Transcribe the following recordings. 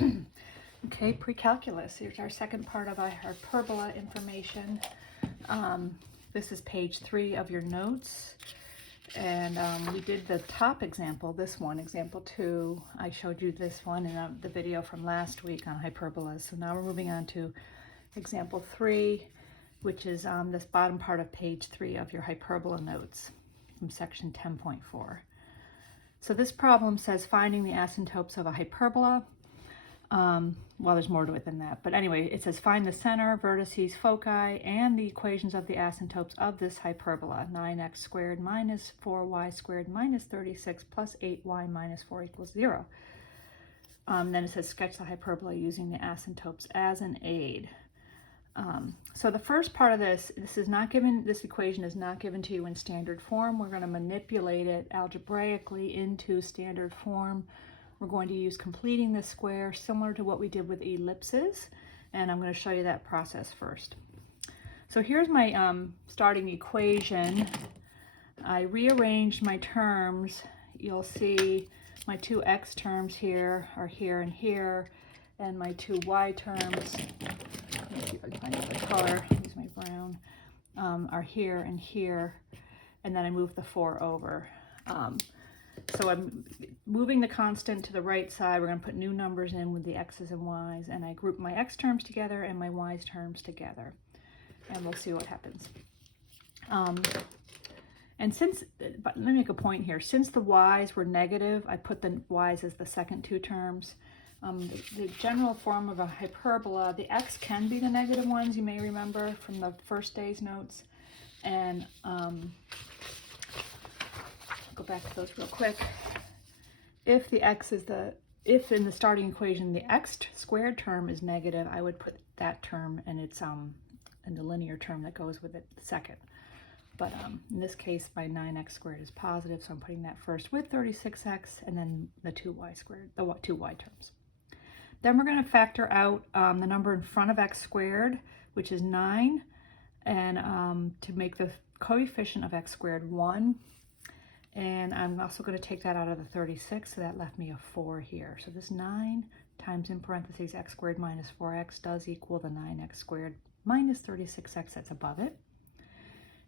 Okay, precalculus. Here's our second part of our hyperbola information. This is page 3 of your notes. And we did the top example, this one, example 2. I showed you this one in the video from last week on hyperbolas. So now we're moving on to example 3, which is this bottom part of page 3 of your hyperbola notes from section 10.4. So this problem says finding the asymptotes of a hyperbola. Well, there's more to it than that. But anyway, it says find the center, vertices, foci, and the equations of the asymptotes of this hyperbola. 9x squared minus 4y squared minus 36 plus 8y minus 4 equals 0. Then it says sketch the hyperbola using the asymptotes as an aid. So the first part of this is not given, this equation is not given to you in standard form. We're going to manipulate it algebraically into standard form. We're going to use completing the square similar to what we did with ellipses, and I'm going to show you that process first. So here's my starting equation. I rearranged my terms. You'll see my two x terms here are here and here, and my two y terms, let me see if I can find another color, use my brown, are here and here, and then I move the 4 over. So I'm moving the constant to the right side. We're going to put new numbers in with the x's and y's, and I group my x terms together and my y's terms together, and we'll see what happens. And since, but let me make a point here, since the y's were negative, I put the y's as the second two terms. The general form of a hyperbola, the x can be the negative ones, you may remember from the first day's notes, and go back to those real quick. If the x is if in the starting equation the x squared term is negative, I would put that term, and it's in the linear term that goes with it second. But in this case, my 9x squared is positive, so I'm putting that first with 36x, and then the 2y squared, the 2y terms. Then we're going to factor out the number in front of x squared, which is 9, and to make the coefficient of x squared 1. And I'm also going to take that out of the 36, so that left me a 4 here. So this 9 times in parentheses x squared minus 4x does equal the 9x squared minus 36x that's above it.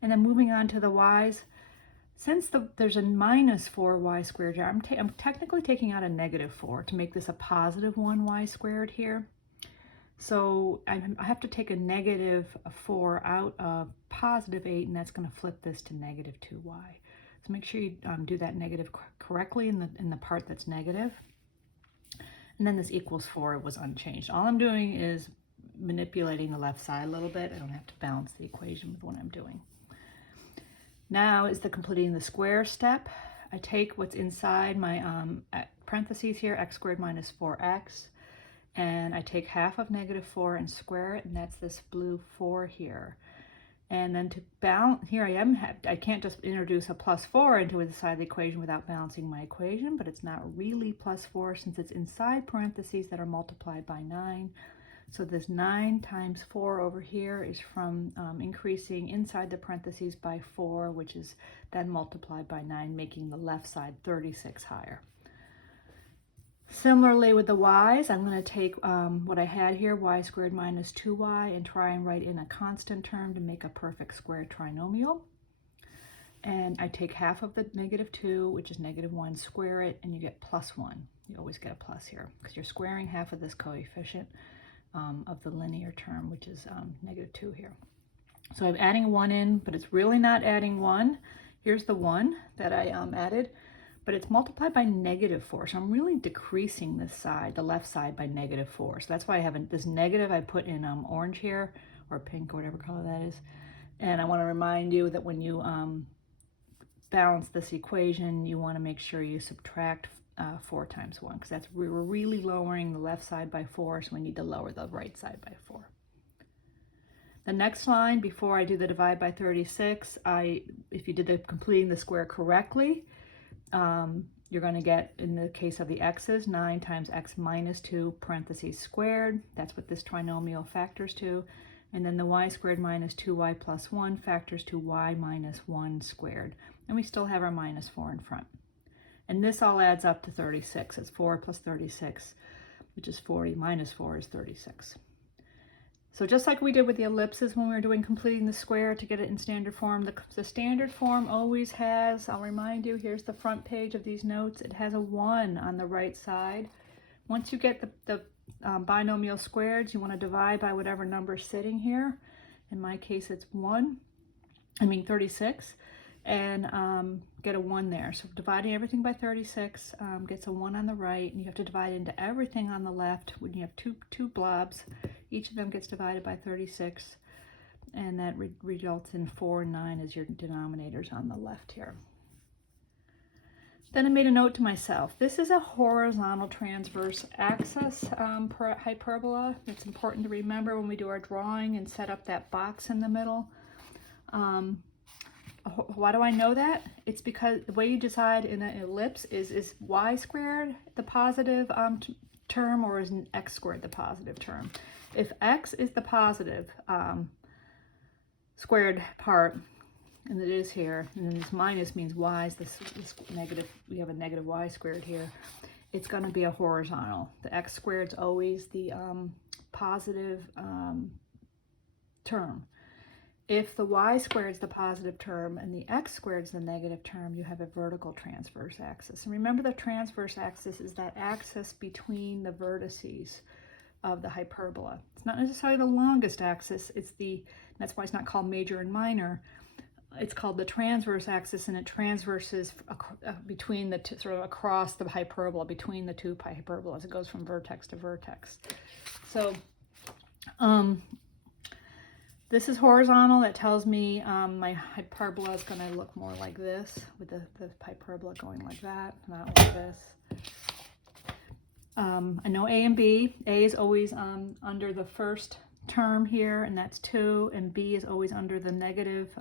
And then moving on to the y's, since there's a minus 4y squared here, I'm technically taking out a negative 4 to make this a positive 1y squared here. So I have to take a negative 4 out of positive 8, and that's going to flip this to negative 2y. So make sure you do that negative correctly in the part that's negative. And then this equals 4 was unchanged. All I'm doing is manipulating the left side a little bit. I don't have to balance the equation with what I'm doing. Now is the completing the square step. I take what's inside my parentheses here, x squared minus 4x, and I take half of negative 4 and square it, and that's this blue 4 here. And then to balance, here I can't just introduce a plus 4 into the side of the equation without balancing my equation, but it's not really plus 4 since it's inside parentheses that are multiplied by 9. So this 9 times 4 over here is from increasing inside the parentheses by 4, which is then multiplied by 9, making the left side 36 higher. Similarly with the y's, I'm going to take what I had here, y squared minus 2y, and try and write in a constant term to make a perfect square trinomial. And I take half of the negative 2, which is negative 1, square it, and you get plus 1. You always get a plus here because you're squaring half of this coefficient of the linear term, which is negative 2 here. So I'm adding 1 in, but it's really not adding 1. Here's the 1 that I added, but it's multiplied by negative 4. So I'm really decreasing this side, the left side, by negative 4. So that's why I have this negative I put in orange here, or pink, or whatever color that is. And I want to remind you that when you balance this equation, you want to make sure you subtract 4 times 1, because we're really lowering the left side by 4, so we need to lower the right side by 4. The next line, before I do the divide by 36, if you did the completing the square correctly, you're going to get, in the case of the x's, 9 times x minus 2 parentheses squared. That's what this trinomial factors to. And then the y squared minus 2y plus 1 factors to y minus 1 squared. And we still have our minus 4 in front. And this all adds up to 36. It's 4 plus 36. which is 40, minus 4 is 36. So just like we did with the ellipses when we were doing completing the square to get it in standard form, the standard form always has, I'll remind you, here's the front page of these notes, it has a 1 on the right side. Once you get the binomial squareds, you want to divide by whatever number is sitting here. In my case, it's 36, and get a 1 there. So dividing everything by 36 gets a 1 on the right, and you have to divide into everything on the left. When you have two blobs, each of them gets divided by 36, and that results in 4 and 9 as your denominators on the left here. Then I made a note to myself. This is a horizontal transverse axis hyperbola. It's important to remember when we do our drawing and set up that box in the middle. Why do I know that? It's because the way you decide in an ellipse is y squared the positive term, or is an x squared the positive term? If x is the positive squared part, and it is here, and then this minus means y is this negative, we have a negative y squared here, it's going to be a horizontal. The x squared is always the positive term. If the y squared is the positive term and the x squared is the negative term, you have a vertical transverse axis. And remember, the transverse axis is that axis between the vertices of the hyperbola. It's not necessarily the longest axis, that's why it's not called major and minor. It's called the transverse axis, and it transverses between the two, sort of across the hyperbola, between the two hyperbolas. It goes from vertex to vertex. So this is horizontal. That tells me my hyperbola is going to look more like this, with the hyperbola going like that, not like this. I know A and B. A is always under the first term here, and that's 2, and B is always under the negative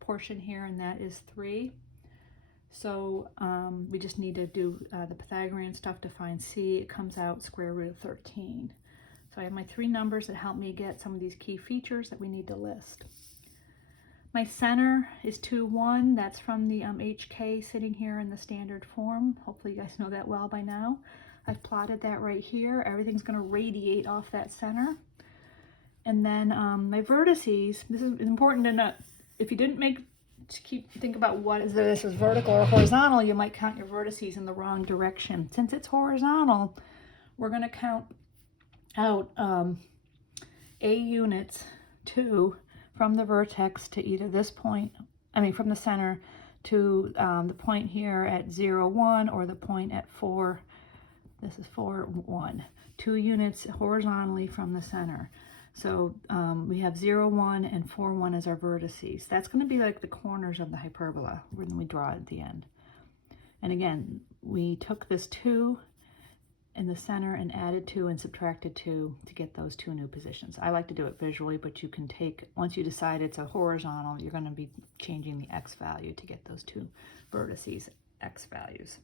portion here, and that is 3. So we just need to do the Pythagorean stuff to find C. It comes out square root of 13. So I have my 3 numbers that help me get some of these key features that we need to list. My center is 2, 1. That's from the HK sitting here in the standard form. Hopefully you guys know that well by now. I've plotted that right here. Everything's going to radiate off that center. And then my vertices, this is important to note. If you didn't think about what is this is vertical or horizontal, you might count your vertices in the wrong direction. Since it's horizontal, we're going to count out A units 2 from the vertex to either this point, from the center to the point here at 0, 1, or the point at 4, this is 4, 1. 2 units horizontally from the center. So we have 0, 1, and 4, 1 as our vertices. That's going to be like the corners of the hyperbola when we draw it at the end. And again, we took this 2 in the center and added 2 and subtracted 2 to get those 2 new positions. I like to do it visually, but you can once you decide it's a horizontal, you're going to be changing the x value to get those 2 vertices x values.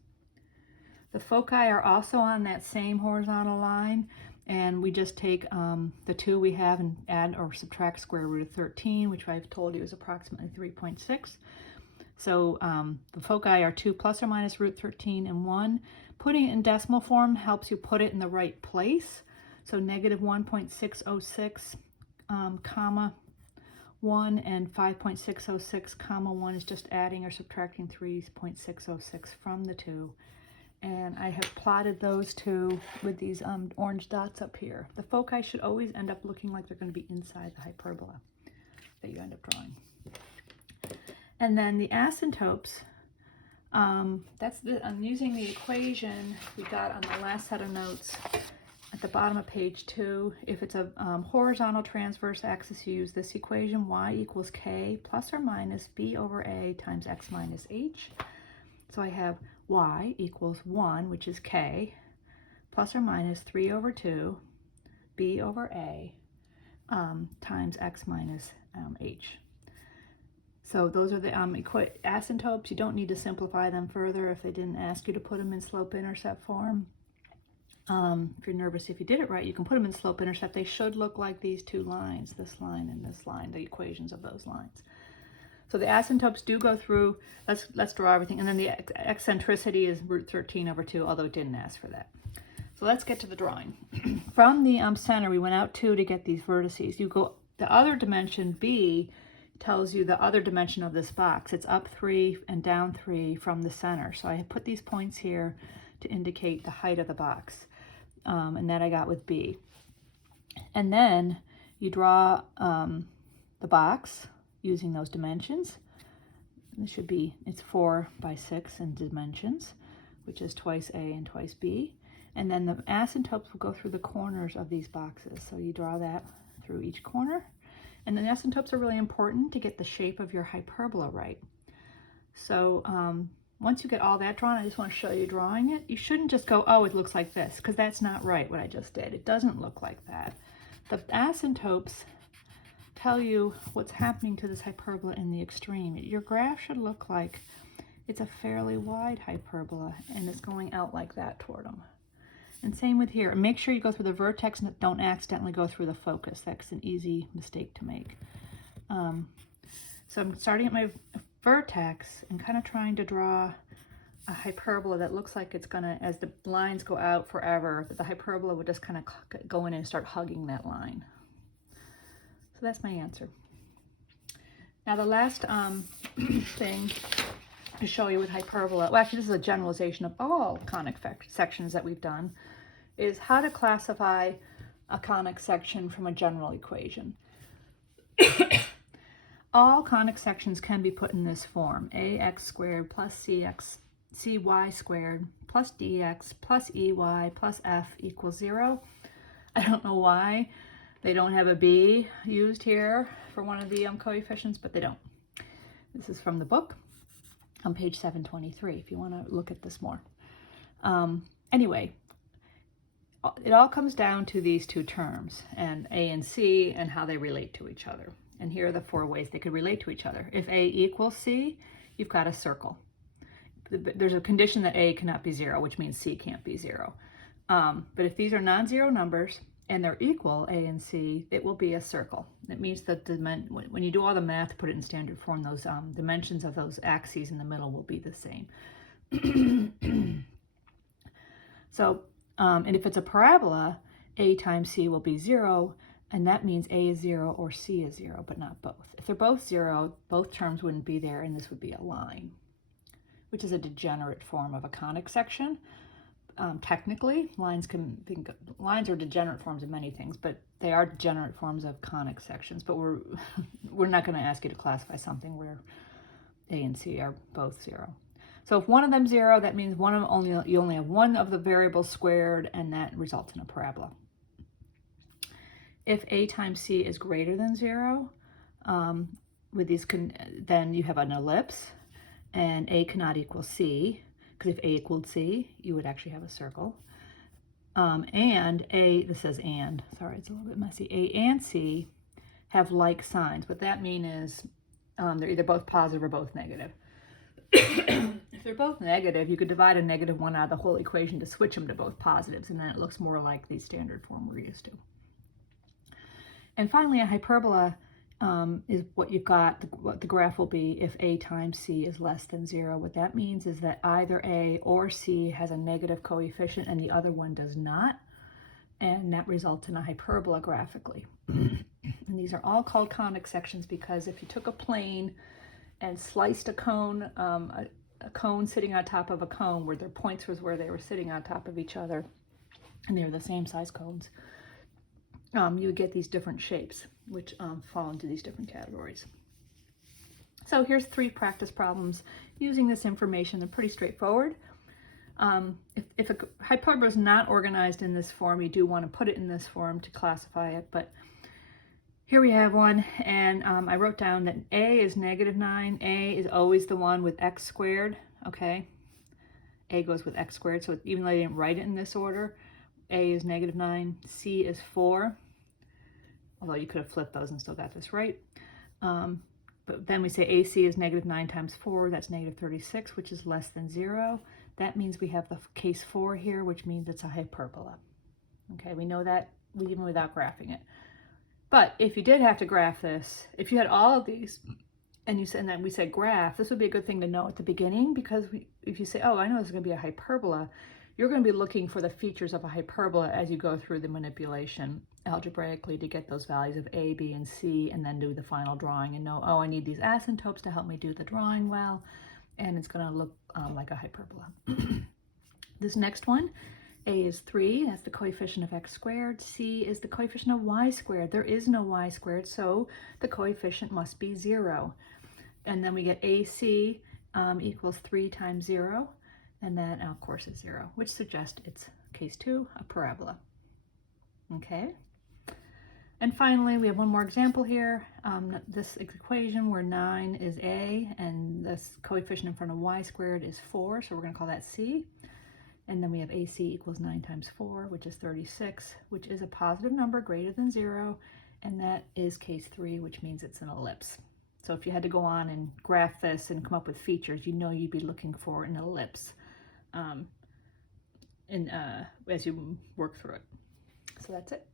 The foci are also on that same horizontal line, and we just take the 2 we have and add or subtract square root of 13, which I've told you is approximately 3.6. So the foci are 2 plus or minus root 13 and 1. Putting it in decimal form helps you put it in the right place. So negative 1.606, comma 1, and 5.606, comma 1 is just adding or subtracting 3.606 from the 2. And I have plotted those 2 with these orange dots up here. The foci should always end up looking like they're going to be inside the hyperbola that you end up drawing. And then the asymptotes, I'm using the equation we got on the last set of notes at the bottom of page 2. If it's a horizontal transverse axis, you use this equation, y equals k plus or minus b over a times x minus h. So I have y equals 1, which is k, plus or minus 3 over 2, b over a, times x minus h. So those are the asymptotes. You don't need to simplify them further if they didn't ask you to put them in slope-intercept form. If you're nervous if you did it right, you can put them in slope-intercept. They should look like these 2 lines, this line and this line, the equations of those lines. So the asymptotes do go through, let's draw everything. And then the eccentricity is root 13 over 2, although it didn't ask for that. So let's get to the drawing. From the center, we went out 2 to get these vertices. You go, the other dimension, B, tells you the other dimension of this box. It's up 3 and down 3 from the center. So I put these points here to indicate the height of the box. And that I got with B. And then you draw the box using those dimensions. This should be, it's 4 by 6 in dimensions, which is twice A and twice B. And then the asymptotes will go through the corners of these boxes. So you draw that through each corner. And the asymptotes are really important to get the shape of your hyperbola right. So once you get all that drawn, I just want to show you drawing it. You shouldn't just go, oh, it looks like this, because that's not right what I just did. It doesn't look like that. The asymptotes tell you what's happening to this hyperbola in the extreme. Your graph should look like it's a fairly wide hyperbola and it's going out like that toward them. And same with here. Make sure you go through the vertex and don't accidentally go through the focus. That's an easy mistake to make. So I'm starting at my vertex and kind of trying to draw a hyperbola that looks like it's gonna, as the lines go out forever, the hyperbola would just kind of go in and start hugging that line. So that's my answer. Now the last thing to show you with hyperbola, well actually this is a generalization of all conic sections that we've done, is how to classify a conic section from a general equation. All conic sections can be put in this form: ax squared plus cy squared plus dx plus ey plus f equals 0. I don't know why they don't have a b used here for one of the coefficients, but they don't. This is from the book on page 723 if you want to look at this more. Anyway, it all comes down to these two terms, and a and c, and how they relate to each other. And here are the 4 ways they could relate to each other. If a equals c, you've got a circle. There's a condition that a cannot be 0, which means c can't be 0. But if these are non-zero numbers and they're equal, a and c, it will be a circle. It means that when you do all the math, put it in standard form, those dimensions of those axes in the middle will be the same. So, and if it's a parabola, a times c will be 0, and that means a is 0 or c is 0, but not both. If they're both 0, both terms wouldn't be there, and this would be a line, which is a degenerate form of a conic section. Technically, lines are degenerate forms of many things, but they are degenerate forms of conic sections. But we're not going to ask you to classify something where a and c are both 0. So if one of them's 0, that means you only have one of the variables squared, and that results in a parabola. If a times c is greater than 0, then you have an ellipse, and a cannot equal c, because if a equaled c, you would actually have a circle. And this says and, sorry, it's a little bit messy. A and c have like signs. What that means is they're either both positive or both negative. If they're both negative, you could divide a -1 out of the whole equation to switch them to both positives, and then it looks more like the standard form we're used to. And finally, a hyperbola is what you've got, what the graph will be if a times c is less than 0. What that means is that either a or c has a negative coefficient and the other one does not, and that results in a hyperbola graphically. And these are all called conic sections because if you took a plane and sliced a cone, a cone sitting on top of a cone where their points was where they were sitting on top of each other, and they were the same size cones, you would get these different shapes, which fall into these different categories. So here's 3 practice problems using this information. They're pretty straightforward. If a hyperbola is not organized in this form, you do want to put it in this form to classify it. But here we have one, and I wrote down that a is -9. A is always the one with x squared, okay? A goes with x squared, so even though I didn't write it in this order, a is -9, c is 4, although you could have flipped those and still got this right. But then we say AC is -9 times 4, that's -36, which is less than 0. That means we have the case 4 here, which means it's a hyperbola. Okay, we know that even without graphing it. But if you did have to graph this, if you had all of these, and then we said graph, this would be a good thing to know at the beginning, because if you say, oh, I know this is going to be a hyperbola, you're going to be looking for the features of a hyperbola as you go through the manipulation algebraically to get those values of A, B, and C, and then do the final drawing and know, oh, I need these asymptotes to help me do the drawing well, and it's going to look like a hyperbola. This next one, A is 3, that's the coefficient of x squared. C is the coefficient of y squared. There is no y squared, so the coefficient must be 0. And then we get AC equals 3 times 0, and that, of course, is 0, which suggests it's, case 2, a parabola. Okay? And finally, we have one more example here. This equation where 9 is A, and this coefficient in front of y squared is 4, so we're going to call that C. And then we have AC equals 9 times 4, which is 36, which is a positive number greater than 0, and that is case 3, which means it's an ellipse. So if you had to go on and graph this and come up with features, you know you'd be looking for an ellipse as you work through it. So that's it.